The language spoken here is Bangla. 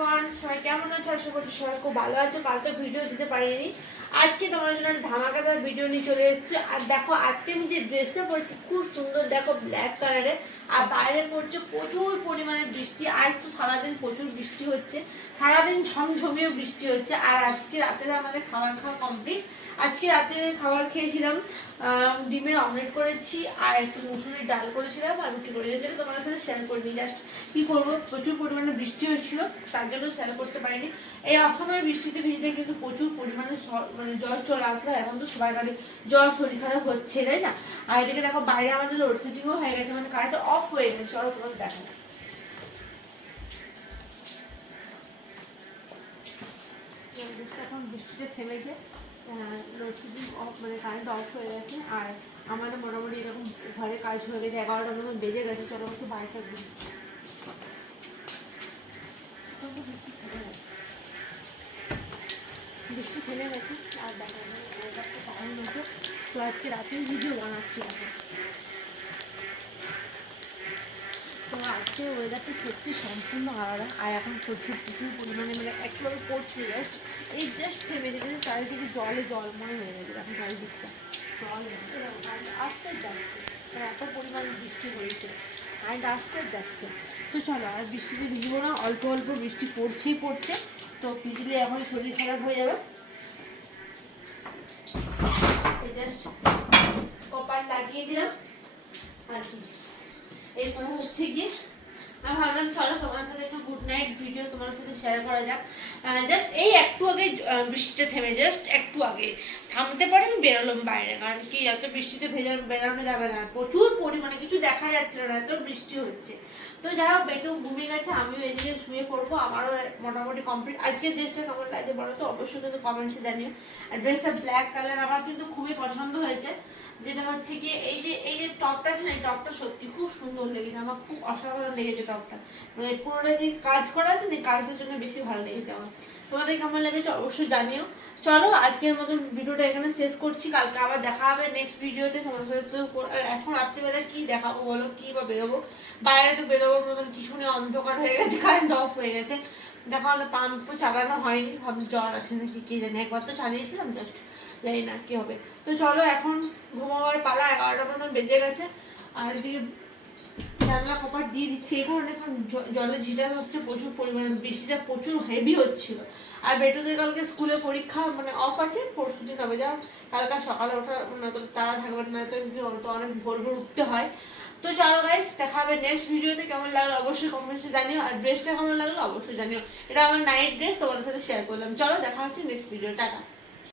এভরিওয়ান, সবাই কেমন আছো? আশা করছি সবাই খুব ভালো আছো। কাল তো ভিডিও দিতে পারিনি, আজকে তোমার জন্য একটা ধামাকাদার ভিডিও নিয়ে চলে এসেছি। আর দেখো আজকে আমি যে ড্রেসটা পরেছি খুব সুন্দর, দেখো ব্ল্যাক কালারের। আর বাইরে পড়ছে প্রচুর পরিমাণে বৃষ্টি। আজ তো সারাদিন প্রচুর বৃষ্টি হচ্ছে, সারাদিন ঝমঝমিয়ে বৃষ্টি হচ্ছে। আর আজকে রাতে আমাদের খাবার খাওয়া কমপ্লিট। আজকে রাতে খাবার খেয়েছিলাম, ডিমের অমলেট করেছি আর একটু মুসুরির ডাল করেছিলাম আর রুটি করেছিলাম, যেটা তোমার সাথে শেয়ার করিনি। জাস্ট কী করবো, প্রচুর পরিমাণে বৃষ্টি হচ্ছিলো, তার জন্য শেয়ার করতে পারিনি। এই অসময়ে বৃষ্টিতে ভিজতে কিন্তু প্রচুর পরিমাণে মানে জ্বর চলে আসলো। এখন তো সবাই বাড়ি জ্বর শরীর খারাপ হচ্ছে, তাই না? আর এদিকে দেখো বাইরে আমাদের লোডশেডিংও হয়ে গেছে, মানে কারেন্ট অফ হয়ে গেছে। চলো তোমাকে দেখো, এখন বৃষ্টিতে থেমেছে, লোডশেডিং অফ, মানে কারেন্ট অফ হয়ে গেছে। আর আমাদের মোটামুটি এরকম ঘরে কাজ হয়ে গেছে, 11টার মতো বেজে গেছে। চলো একটু বাইরে দিই, বৃষ্টি থেমে গেছে। আর দেখা ওয়েদারটা দারুণ হতো, তো আজকে রাতেই ভিডিও বানাচ্ছি এখন। তো আজকে ওয়েদারটা সত্যি সম্পূর্ণ আলাদা। আর এখন প্রচুর পরিমাণে মানে একটুভাবে পড়ছে, জাস্ট থেমে গেছে। চারিদিকে জলে জলময় হয়ে গেছে, এখন চারিদিকটা জল আসতে যাচ্ছে, মানে এত পরিমাণে বৃষ্টি হয়েছে, কারেন্ট আসতে যাচ্ছে। তো চলো আর বৃষ্টিতে ভিজবো না, অল্প অল্প বৃষ্টি পড়ছে। তো ভিজলে এখন শরীর খারাপ হয়ে যাবে। জাস্ট কপাল লাগিয়ে দিলাম আর কি। এরপরে হচ্ছে গিয়ে আমি ভাবলাম চলো তোমার সাথে একটু গুড নাইট ভিডিও তোমার সাথে শেয়ার করা যাক। জাস্ট এই একটু আগে বৃষ্টিটা থেমে, জাস্ট একটু আগে থামতে পারে আমি বেরোলাম বাইরে, কারণ কি এত বৃষ্টিতে বেরোনো যাবে না, প্রচুর পরিমাণে কিছু দেখা যাচ্ছিল না, এত বৃষ্টি হচ্ছে। তো যাই হোক, বেটু ঘুমিয়ে গেছে, আমিও এদিকে শুয়ে পড়বো, আমারও মোটামুটি কমপ্লিট। আজকের ড্রেসটা কেমন লাগছে বলো তো, অবশ্যই কিন্তু কমেন্টসে জানিও। আর ড্রেসটা ব্ল্যাক কালার আমার কিন্তু খুবই পছন্দ হয়েছে। যেটা হচ্ছে কি এই যে টপটা আছে না, এই টপটা সত্যি খুব সুন্দর লেগেছে আমার, খুব অসাধারণ লেগেছে টপটা। মানে পুরোটা যে কাজ করা আছে না, কাজের জন্য বেশি ভালো লেগেছে আমার। তোমাদের কেমন লেগেছে অবশ্যই জানিও। চলো আজকের মতন ভিডিওটা এখানে শেষ করছি, কালকে আবার দেখা হবে নেক্সট ভিডিওতে তোমার সাথে। তো এখন রাত্রিবেলা কি দেখাবো বলো, কি বা বেরোবো, বাইরে তো বেরোবার মতন কিছু নেই, অন্ধকার হয়ে গেছে, কারেন্ট অফ হয়ে গেছে। দেখো আমাদের পাম্পও চালানো হয়নি, ভাবছি জ্বর আছে নাকি কে জানি, একবার তো চালিয়েছিলাম জাস্ট, জানি না কি হবে। তো চলো এখন ঘুমাবার পালা, 11টার মতন বেজে গেছে। আর এদিকে জানলা কপাট দিয়ে দিচ্ছি, এই কারণে এখন জলে ঝিটানো হচ্ছে প্রচুর পরিমাণে, বৃষ্টিটা প্রচুর হেভি হচ্ছিল। আর বেটুদের কালকে স্কুলে পরীক্ষা মানে অফ আছে, পরশু দিন হবে। যা কালকে সকালে ওঠা না তো তারা থাকবে না, তো অনেক ভোর ভোর উঠতে হয়। তো চলো গাইস, দেখা হবে নেক্সট ভিডিওতে। কেমন লাগলো অবশ্যই কমেন্টসে জানিও, আর ড্রেসটা কেমন লাগলো অবশ্যই জানিও। এটা আমার নাইট ড্রেস, তোমাদের সাথে শেয়ার করলাম। চলো দেখা হচ্ছে নেক্সট ভিডিও, টাটা।